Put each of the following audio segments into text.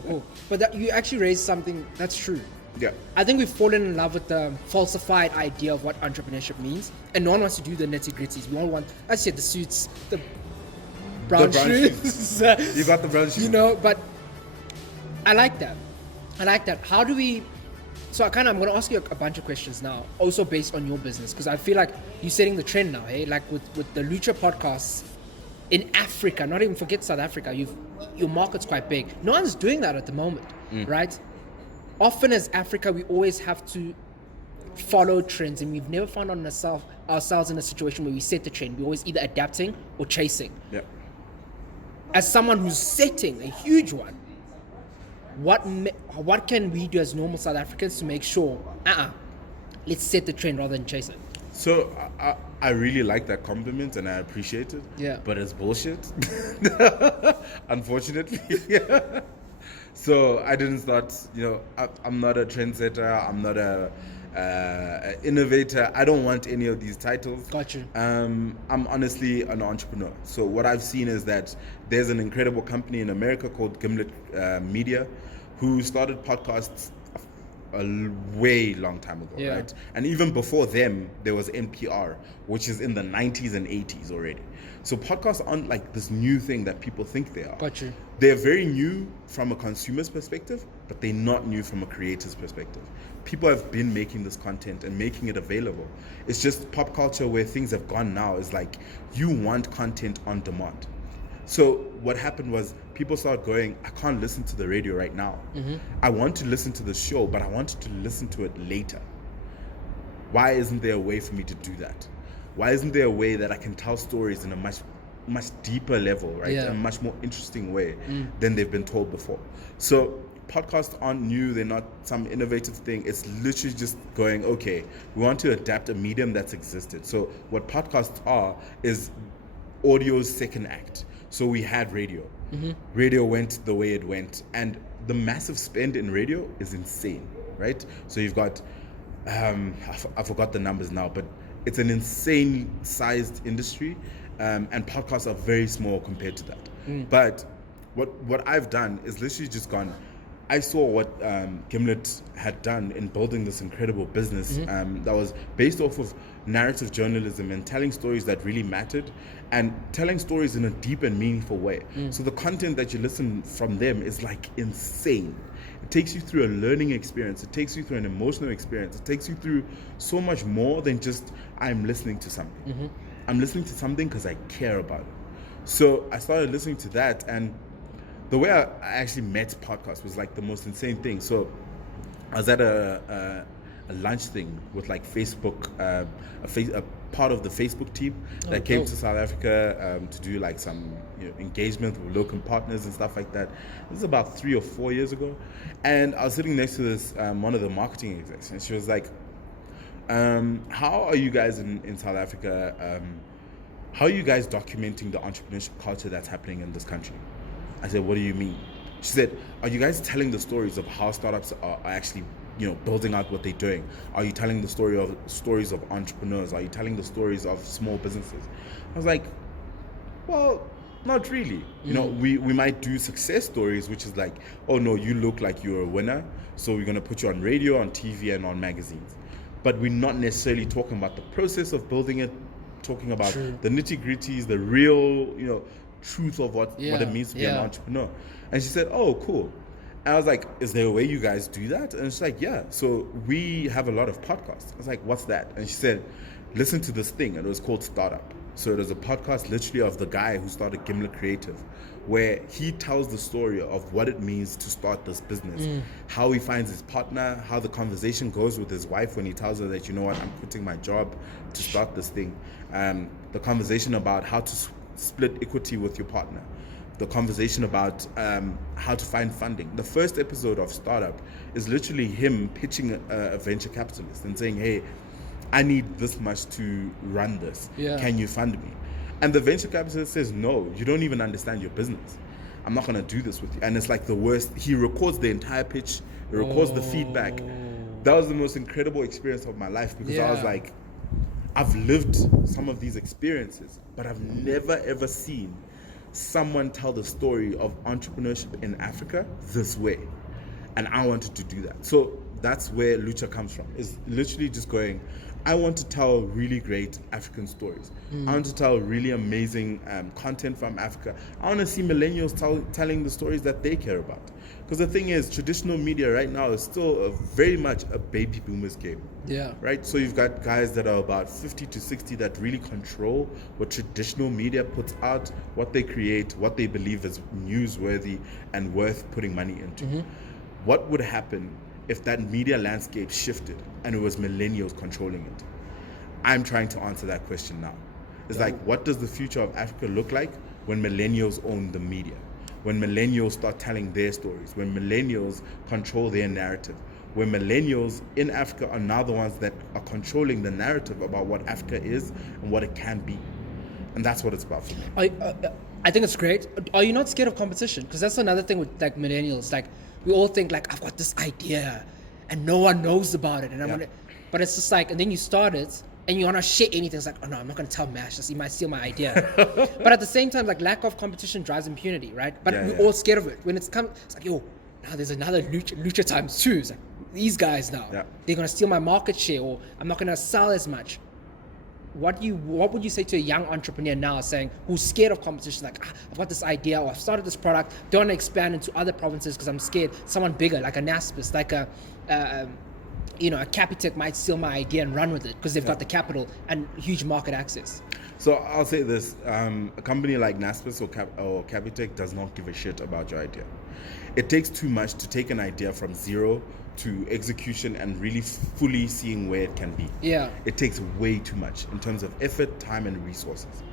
Cool. But you actually raised something that's true. Yeah. I think we've fallen in love with the falsified idea of what entrepreneurship means, and no one wants to do the nitty gritties. We all want, as I said, the suits, the brown shoes. You got the brown shoes. You know, but I like that. How do we? So I'm going to ask you a bunch of questions now, also based on your business, because I feel like you're setting the trend now. Hey, like with the LUTCHA podcasts in Africa, not even forget South Africa. Your market's quite big. No one's doing that at the moment, right? Often as Africa, we always have to follow trends, and we've never found ourselves in a situation where we set the trend. We're always either adapting or chasing. Yeah. As someone who's setting a huge one, what can we do as normal South Africans to make sure, let's set the trend rather than chase it? So I really like that compliment and I appreciate it. Yeah. But it's bullshit, unfortunately. So I didn't start, I'm not a trendsetter. I'm not a innovator. I don't want any of these titles. Got you. I'm honestly an entrepreneur. So what I've seen is that there's an incredible company in America called Gimlet Media who started podcasts a way long time ago, right? And even before them, there was NPR, which is in the 90s and 80s already. So podcasts aren't like this new thing that people think they are. Got you. They're very new from a consumer's perspective, but they're not new from a creator's perspective. People have been making this content and making it available. It's just pop culture where things have gone now is like you want content on demand. So what happened was people started going, I can't listen to the radio right now. I want to listen to the show, but I wanted to listen to it later. Why isn't there a way for me to do that? Why isn't there a way that I can tell stories in a much deeper level, right? In a much more interesting way than they've been told before. So podcasts aren't new. They're not some innovative thing. It's literally just going, okay, we want to adapt a medium that's existed. So what podcasts are is audio's second act. So we had radio. Radio went the way it went. And the massive spend in radio is insane, right? So you've got, I forgot the numbers now, but it's an insane sized industry. And podcasts are very small compared to that. But what I've done is literally just gone, I saw what Gimlet had done in building this incredible business that was based off of narrative journalism and telling stories that really mattered and telling stories in a deep and meaningful way. So the content that you listen from them is like insane. It takes you through a learning experience. It takes you through an emotional experience. It takes you through so much more than just I'm listening to something. I'm listening to something because I care about it. So I started listening to that, and the way I actually met podcasts was like the most insane thing. So I was at a lunch thing with like Facebook, a part of the Facebook team that came to South Africa to do like some engagement with local partners and stuff like that. This is about 3 or 4 years ago. And I was sitting next to this, one of the marketing execs, and she was like, how are you guys in South Africa? How are you guys documenting the entrepreneurship culture that's happening in this country? I said, what do you mean? She said, are you guys telling the stories of how startups are actually, building out what they're doing? Are you telling the stories of entrepreneurs? Are you telling the stories of small businesses? I was like, well, not really. We might do success stories, which is like, oh no, you look like you're a winner, so we're going to put you on radio, on TV, and on magazines. But we're not necessarily talking about the process of building it, talking about the nitty-gritties, the real, truth of what it means to be an entrepreneur. And she said, oh, cool. And I was like, is there a way you guys do that? And she's like, yeah. So we have a lot of podcasts. I was like, what's that? And she said, listen to this thing. And it was called StartUP. So it was a podcast literally of the guy who started Gimlet Creative, where he tells the story of what it means to start this business, how he finds his partner, how the conversation goes with his wife when he tells her that, you know what, I'm quitting my job to start this thing. The conversation about how to split equity with your partner. The conversation about how to find funding. The first episode of StartUP is literally him pitching a venture capitalist and saying, hey, I need this much to run this. Can you fund me? And the venture capitalist says, no, you don't even understand your business. I'm not going to do this with you. And it's like the worst. He records the entire pitch. He records the feedback. That was the most incredible experience of my life, because I was like, I've lived some of these experiences, but I've never ever seen someone tell the story of entrepreneurship in Africa this way. And I wanted to do that. So that's where LUTCHA comes from. Is literally just going, I want to tell really great African stories. I want to tell really amazing content from Africa. I want to see millennials telling the stories that they care about. Because the thing is, traditional media right now is still very much a baby boomers game. Yeah. Right? So you've got guys that are about 50 to 60 that really control what traditional media puts out, what they create, what they believe is newsworthy and worth putting money into. What would happen if that media landscape shifted and it was millennials controlling it? I'm trying to answer that question now. It's like, what does the future of Africa look like when millennials own the media? When millennials start telling their stories? When millennials control their narrative? When millennials in Africa are now the ones that are controlling the narrative about what Africa is and what it can be. And that's what it's about for me. I think it's great. Are you not scared of competition? Because that's another thing with like millennials. Like, we all think like, I've got this idea and no one knows about it, and I'm gonna, but it's just like, and then you start it and you wanna share anything. It's like, oh no, I'm not gonna tell Mash, he might steal my idea. But at the same time, like, lack of competition drives impunity, right? But we're all scared of it. When it's like, yo, now there's another lucha times two. It's like, these guys now, they're gonna steal my market share, or I'm not gonna sell as much. What would you say to a young entrepreneur now saying, who's scared of competition, like, I've got this idea, or I've started this product, don't want to expand into other provinces because I'm scared someone bigger, like a Naspers, like a Capitec might steal my idea and run with it because they've got the capital and huge market access? So I'll say this, a company like Naspers or Capitec does not give a shit about your idea. It takes too much to take an idea from zero to execution and really fully seeing where it can be. Yeah. It takes way too much in terms of effort, time, and resources.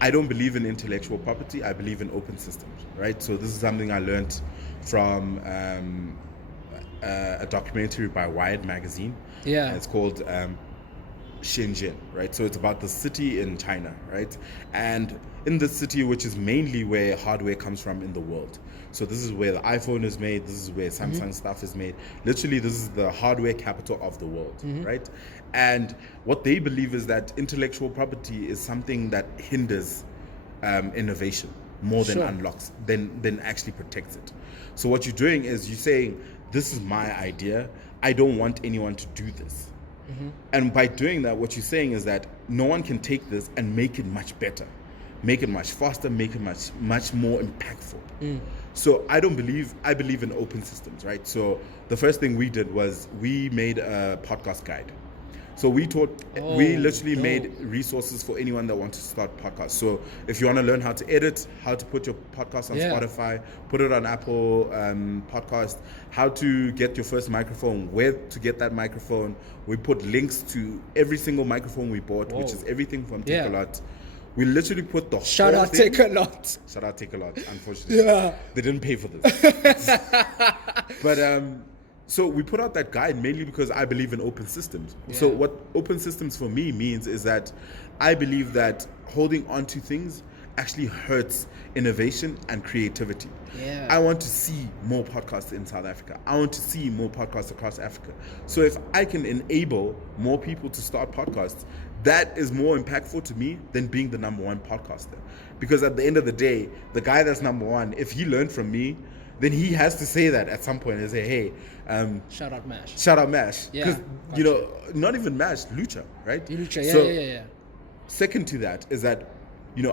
I don't believe in intellectual property. I believe in open systems, right? So this is something I learned from a documentary by Wired magazine. Yeah. It's called Shenzhen, right? So it's about the city in China, right? And in this city, which is mainly where hardware comes from in the world. So this is where the iPhone is made. This is where Samsung stuff is made. Literally, this is the hardware capital of the world, right? And what they believe is that intellectual property is something that hinders innovation more than unlocks, than actually protects it. So what you're doing is you're saying, this is my idea. I don't want anyone to do this. And by doing that, what you're saying is that no one can take this and make it much better, make it much faster, make it much more impactful. So I believe in open systems, right? So the first thing we did was we made a podcast guide. So we literally made resources for anyone that wants to start podcasts. So if you want to learn how to edit, how to put your podcast on Spotify, put it on Apple Podcast, how to get your first microphone, where to get that microphone. We put links to every single microphone we bought, which is everything from Take-A-Lot. We literally put the Shout out Take-A-Lot. Shout out Take-A-Lot, unfortunately. They didn't pay for this. But so we put out that guide mainly because I believe in open systems. So what open systems for me means is that I believe that holding on to things actually hurts innovation and creativity. I want to see more podcasts in South Africa. I want to see more podcasts across Africa. So if I can enable more people to start podcasts, that is more impactful to me than being the number one podcaster. Because at the end of the day, the guy that's number one, if he learned from me, then he has to say that at some point and say, hey, shout out Mash. Shout out Mash. Because, not even Mash, LUTCHA, right? LUTCHA, so, second to that is that,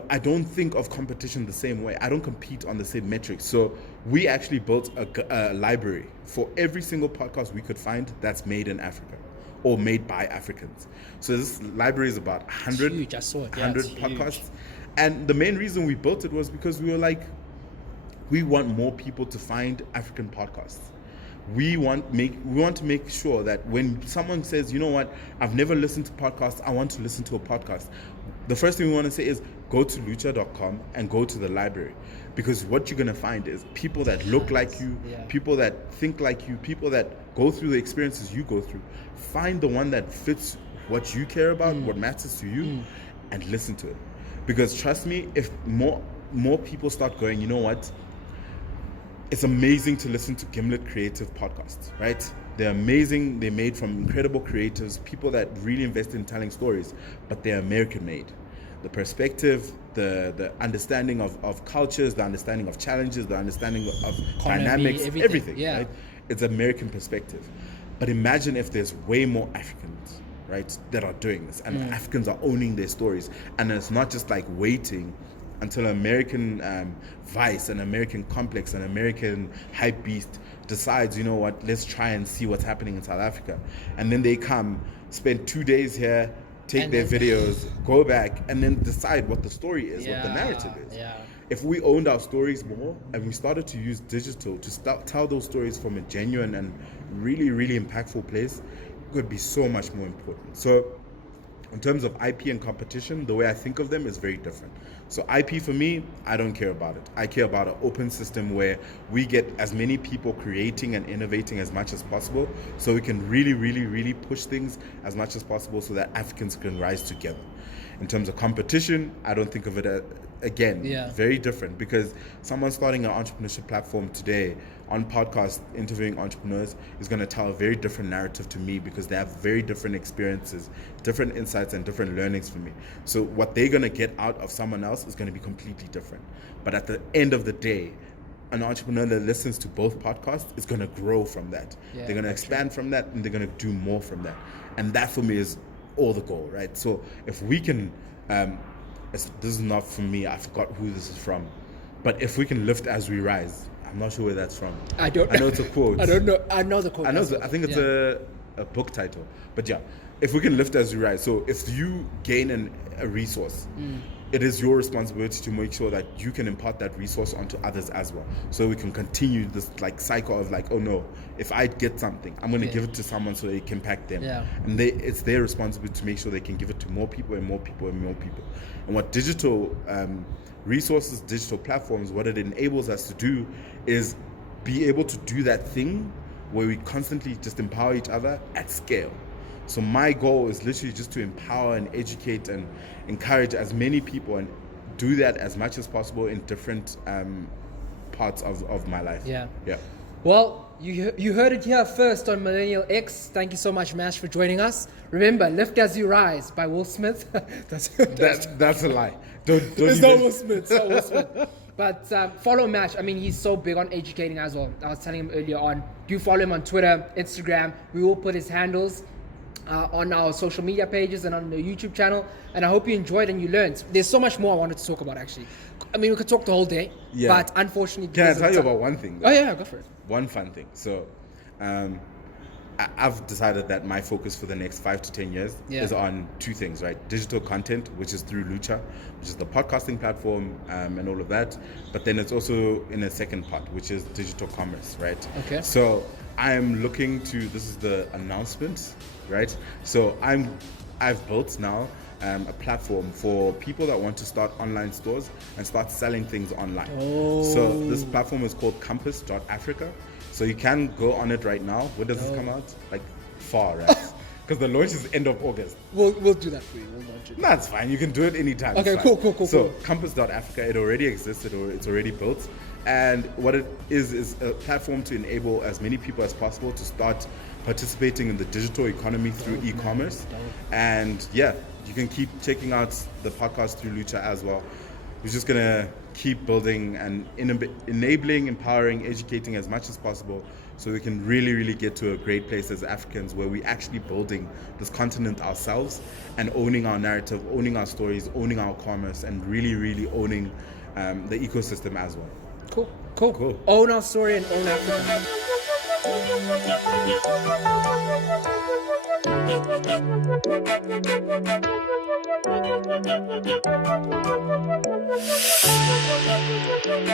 I don't think of competition the same way. I don't compete on the same metrics. So we actually built a library for every single podcast we could find that's made in Africa or made by Africans. So this library is about 100, huge. I saw it. 100 podcasts. Huge. And the main reason we built it was because we were like, we want more people to find African podcasts. We want to make sure that when someone says, you know what, I've never listened to podcasts, I want to listen to a podcast, the first thing we want to say is go to lucha.com and go to the library. Because what you're going to find is people that look like you, people that think like you, people that go through the experiences you go through. Find the one that fits what you care about, what matters to you, and listen to it. Because trust me, if more people start going, you know what, it's amazing to listen to Gimlet Creative podcasts, right? They're amazing. They're made from incredible creators, people that really invest in telling stories, but they're American made. The perspective, the understanding of cultures, the understanding of challenges, the understanding of Economy, dynamics, everything. yeah. Right? It's American perspective. But imagine if there's way more Africans, right, that are doing this, and Africans are owning their stories, and it's not just like waiting until American Vice, an American Complex, an American Hype Beast decides, you know what, let's try and see what's happening in South Africa, and then they come, spend 2 days here, take And their then- videos, go back, and then decide what the story is, what the narrative is. Yeah. If we owned our stories more and we started to use digital to tell those stories from a genuine and really, really impactful place, it would be so much more important. So in terms of IP and competition, the way I think of them is very different. So IP for me, I don't care about it. I care about an open system where we get as many people creating and innovating as much as possible, so we can really, really, really push things as much as possible so that Africans can rise together. In terms of competition, I don't think of it as, again, very different, because someone starting an entrepreneurship platform today on podcast interviewing entrepreneurs is going to tell a very different narrative to me, because they have very different experiences, different insights, and different learnings from me. So what they're going to get out of someone else is going to be completely different. But at the end of the day, an entrepreneur that listens to both podcasts is going to grow from that. They're going to expand from that, and they're going to do more from that. And that for me is all the goal, right? So if we can, this is not from me, I forgot who this is from, but if we can lift as we rise, I'm not sure where that's from. I know it's a quote. I don't know. I know the quote. I think it's a book title. But yeah, if we can lift as we rise. So if you gain a resource, it is your responsibility to make sure that you can impart that resource onto others as well. So we can continue this like cycle of like, oh no, if I get something, I'm going to give it to someone so it can impact them. Yeah. And it's their responsibility to make sure they can give it to more people and more people and more people. And what digital resources, digital platforms, what it enables us to do is be able to do that thing where we constantly just empower each other at scale. So my goal is literally just to empower and educate and encourage as many people, and do that as much as possible in different parts of my life. Yeah. Yeah. Well, you heard it here first on Millennial X. Thank you so much, Mash, for joining us. Remember, Lift As You Rise by Will Smith. That's a lie. Don't It's even... not Will Smith. It's not Will Smith. But follow Mash. I mean, he's so big on educating as well. I was telling him earlier on. Do follow him on Twitter, Instagram. We will put his handles on our social media pages and on the YouTube channel. And I hope you enjoyed and you learned. There's so much more I wanted to talk about, actually. I mean, we could talk the whole day. Yeah. But unfortunately... Can I tell you about one thing, though? Oh, yeah, go for it. One fun thing. So I've decided that my focus for the next 5 to 10 years is on 2 things, right? Digital content, which is through LUTCHA, which is the podcasting platform and all of that. But then it's also in a second part, which is digital commerce, right? Okay. So I'm looking to, this is the announcement, right? So I've built now a platform for people that want to start online stores and start selling things online. So this platform is called Compass.Africa. So you can go on it right now. When does this come out? Like far, right? Because the launch is end of August. We'll do that for you. We'll launch it. That's fine. You can do it anytime. Okay, It's fine. cool. So Compass.Africa, it already exists. It's already built. And what it is a platform to enable as many people as possible to start participating in the digital economy through e-commerce. And yeah, you can keep checking out the podcast through LUTCHA as well. We're just going to keep building and enabling, empowering, educating as much as possible so we can really, really get to a great place as Africans where we're actually building this continent ourselves and owning our narrative, owning our stories, owning our commerce, and really, really owning the ecosystem as well. Cool. Own our story and own Africa.